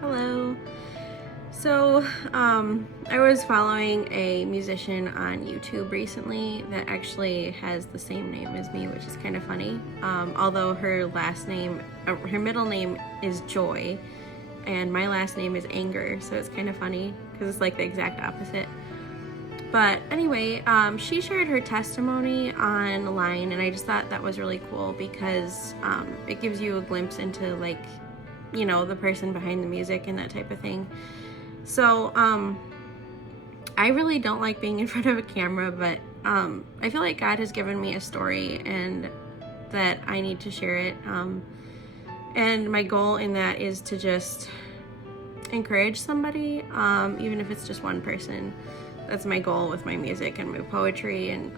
Hello. So, I was following a musician on YouTube recently that actually has the same name as me, which is kind of funny. Although her middle name is Joy, and my last name is Anger, so it's kind of funny because it's like the exact opposite. But anyway, she shared her testimony online, and I just thought that was really cool because it gives you a glimpse into the person behind the music and that type of thing. So, I really don't like being in front of a camera, but I feel like God has given me a story and that I need to share it. And my goal in that is to just encourage somebody, even if it's just one person. That's my goal with my music and my poetry and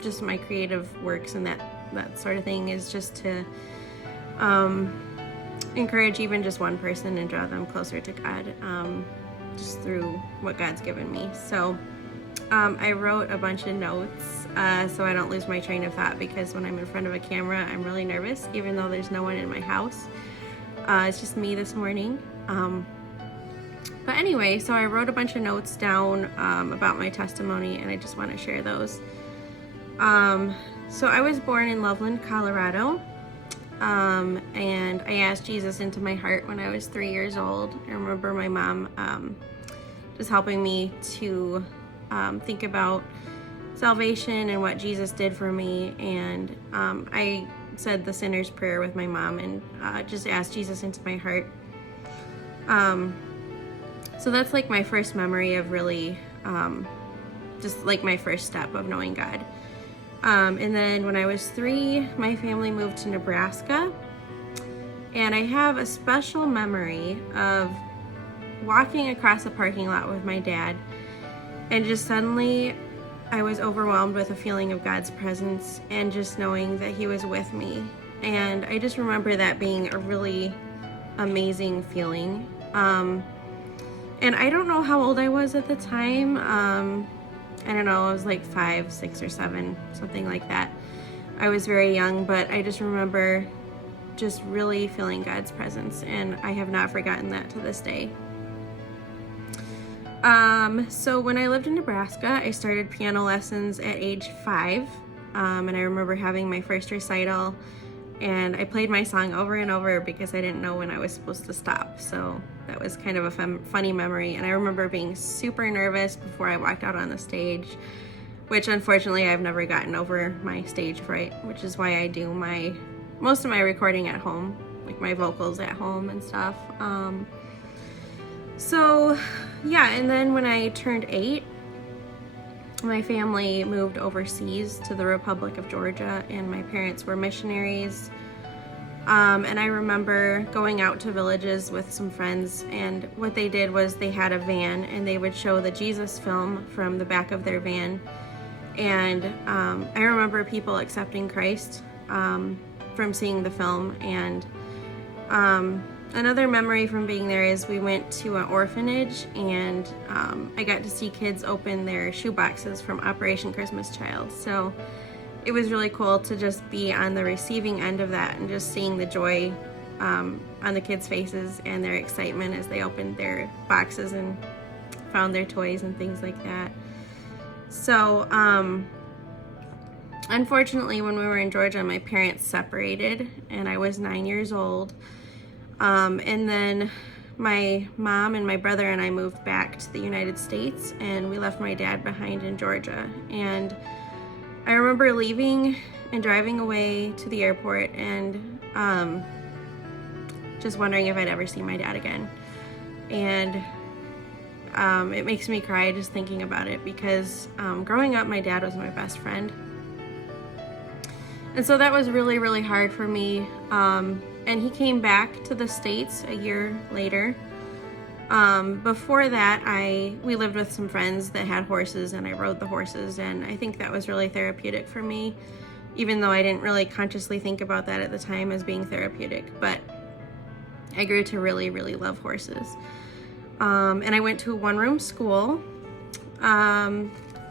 just my creative works and that sort of thing, is just to encourage even just one person and draw them closer to God, just through what God's given me. So I wrote a bunch of notes so I don't lose my train of thought, because when I'm in front of a camera I'm really nervous, even though there's no one in my house. It's just me this morning. But anyway, so I wrote a bunch of notes down about my testimony, and I just want to share those. So I was born in Loveland, Colorado. And I asked Jesus into my heart when I was 3 years old. I remember my mom just helping me to think about salvation and what Jesus did for me. And I said the sinner's prayer with my mom and just asked Jesus into my heart. So that's like my first memory of really just like my first step of knowing God. And then when I was 3, my family moved to Nebraska, and I have a special memory of walking across a parking lot with my dad, and just suddenly I was overwhelmed with a feeling of God's presence and just knowing that He was with me. And I just remember that being a really amazing feeling. And I don't know how old I was at the time. I don't know, I was like 5, 6, or 7, something like that. I was very young, but I just remember just really feeling God's presence, and I have not forgotten that to this day. So when I lived in Nebraska, I started piano lessons at age 5, and I remember having my first recital, and I played my song over and over because I didn't know when I was supposed to stop. So that was kind of a funny memory. And I remember being super nervous before I walked out on the stage, which unfortunately I've never gotten over my stage fright, which is why I do most of my recording at home, like my vocals at home and stuff. So yeah, and then when I turned 8, my family moved overseas to the Republic of Georgia, and my parents were missionaries. And I remember going out to villages with some friends, and what they did was they had a van, and they would show the Jesus film from the back of their van. And I remember people accepting Christ from seeing the film. And another memory from being there is we went to an orphanage, and I got to see kids open their shoe boxes from Operation Christmas Child. So it was really cool to just be on the receiving end of that and just seeing the joy on the kids' faces and their excitement as they opened their boxes and found their toys and things like that. So unfortunately, when we were in Georgia, my parents separated, and I was 9 years old. And then my mom and my brother and I moved back to the United States, and we left my dad behind in Georgia. And I remember leaving and driving away to the airport and just wondering if I'd ever see my dad again. And it makes me cry just thinking about it, because growing up, my dad was my best friend. And so that was really, really hard for me. And he came back to the States a year later. Before that, we lived with some friends that had horses, and I rode the horses, and I think that was really therapeutic for me, even though I didn't really consciously think about that at the time as being therapeutic. But I grew to really, really love horses. And I went to a one-room school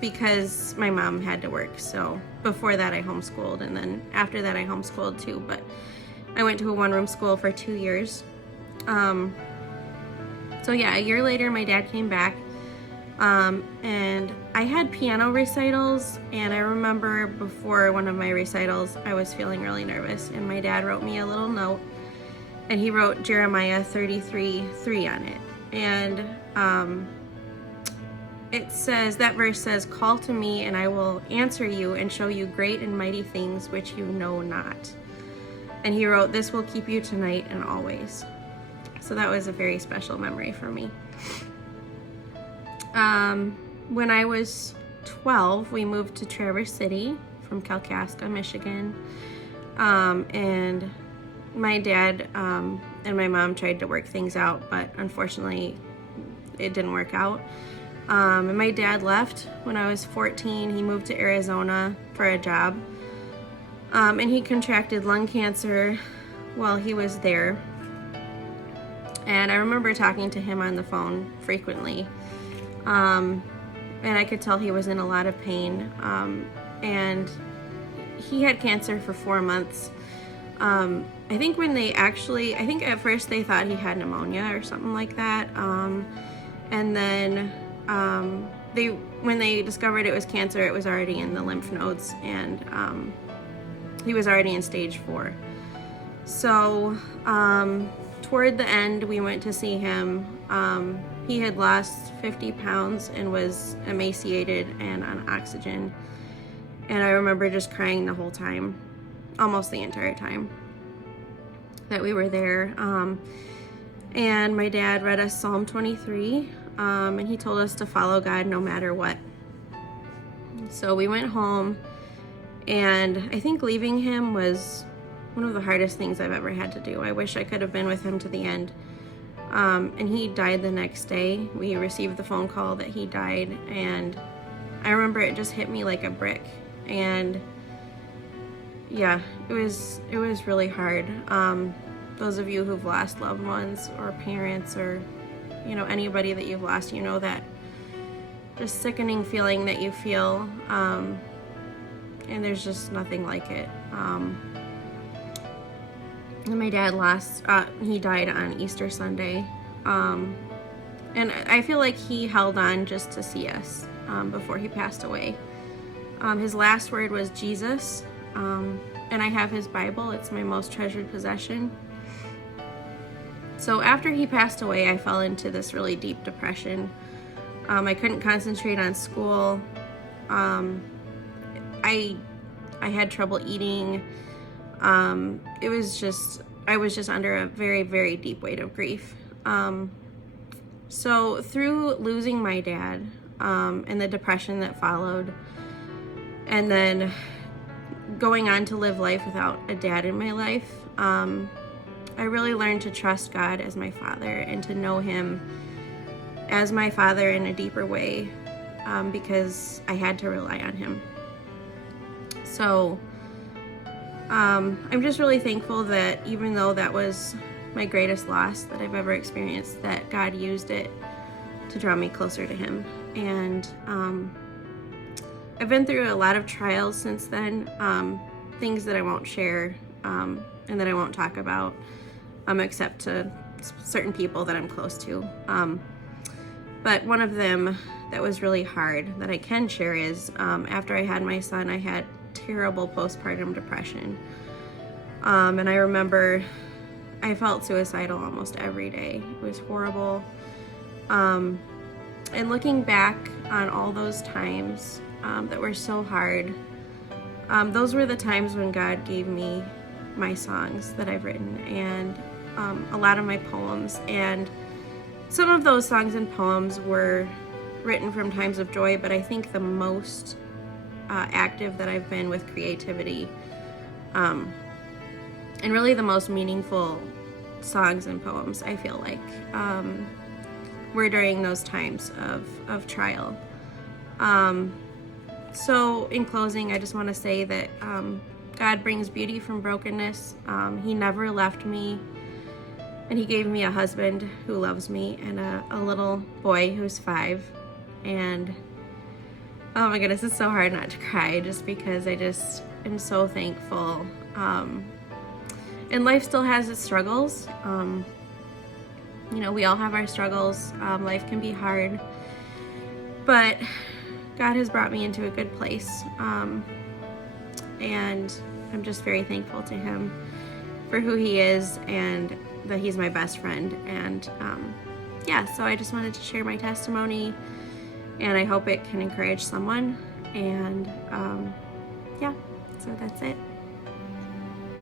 because my mom had to work. So before that, I homeschooled, and then after that, I homeschooled too. But I went to a one-room school for 2 years. So yeah, a year later, my dad came back, and I had piano recitals, and I remember before one of my recitals, I was feeling really nervous, and my dad wrote me a little note, and he wrote Jeremiah 33:3 on it, and that verse says, "Call to me, and I will answer you and show you great and mighty things which you know not." And he wrote, "This will keep you tonight and always." So that was a very special memory for me. When I was 12, we moved to Traverse City from Kalkaska, Michigan. And my dad and my mom tried to work things out, but unfortunately it didn't work out. And my dad left when I was 14. He moved to Arizona for a job. And he contracted lung cancer while he was there. And I remember talking to him on the phone frequently. And I could tell he was in a lot of pain. And he had cancer for 4 months. I think at first they thought he had pneumonia or something like that. And then when they discovered it was cancer, it was already in the lymph nodes, and he was already in stage 4. So toward the end, we went to see him. He had lost 50 pounds and was emaciated and on oxygen. And I remember just crying the whole time, almost the entire time that we were there. And my dad read us Psalm 23, and he told us to follow God no matter what. So we went home, and I think leaving him was one of the hardest things I've ever had to do. I wish I could have been with him to the end. And he died the next day. We received the phone call that he died, and I remember it just hit me like a brick. And yeah, it was really hard. Those of you who've lost loved ones or parents, or anybody that you've lost, that just sickening feeling that you feel, and there's just nothing like it. And my dad he died on Easter Sunday. And I feel like he held on just to see us before he passed away. His last word was Jesus. And I have his Bible. It's my most treasured possession. So after he passed away, I fell into this really deep depression. I couldn't concentrate on school. I had trouble eating. I was just under a very, very deep weight of grief. So through losing my dad, and the depression that followed, and then going on to live life without a dad in my life, I really learned to trust God as my father and to know him as my father in a deeper way, because I had to rely on him. So I'm just really thankful that even though that was my greatest loss that I've ever experienced, that God used it to draw me closer to him. And I've been through a lot of trials since then, things that I won't share, and that I won't talk about, except to certain people that I'm close to. But one of them that was really hard that I can share is, after I had my son, I had terrible postpartum depression. And I remember I felt suicidal almost every day. It was horrible. And looking back on all those times that were so hard, those were the times when God gave me my songs that I've written, and a lot of my poems. And some of those songs and poems were written from times of joy, but I think the most active that I've been with creativity, and really the most meaningful songs and poems, I feel like, were during those times of trial. So in closing, I just want to say that God brings beauty from brokenness. He never left me, and he gave me a husband who loves me, and a little boy who's 5. And oh my goodness, it's so hard not to cry, just because I just am so thankful. And life still has its struggles, You know, we all have our struggles. Life can be hard, but God has brought me into a good place. And I'm just very thankful to him for who he is and that he's my best friend. And yeah, so I just wanted to share my testimony, and I hope it can encourage someone. And yeah, so that's it.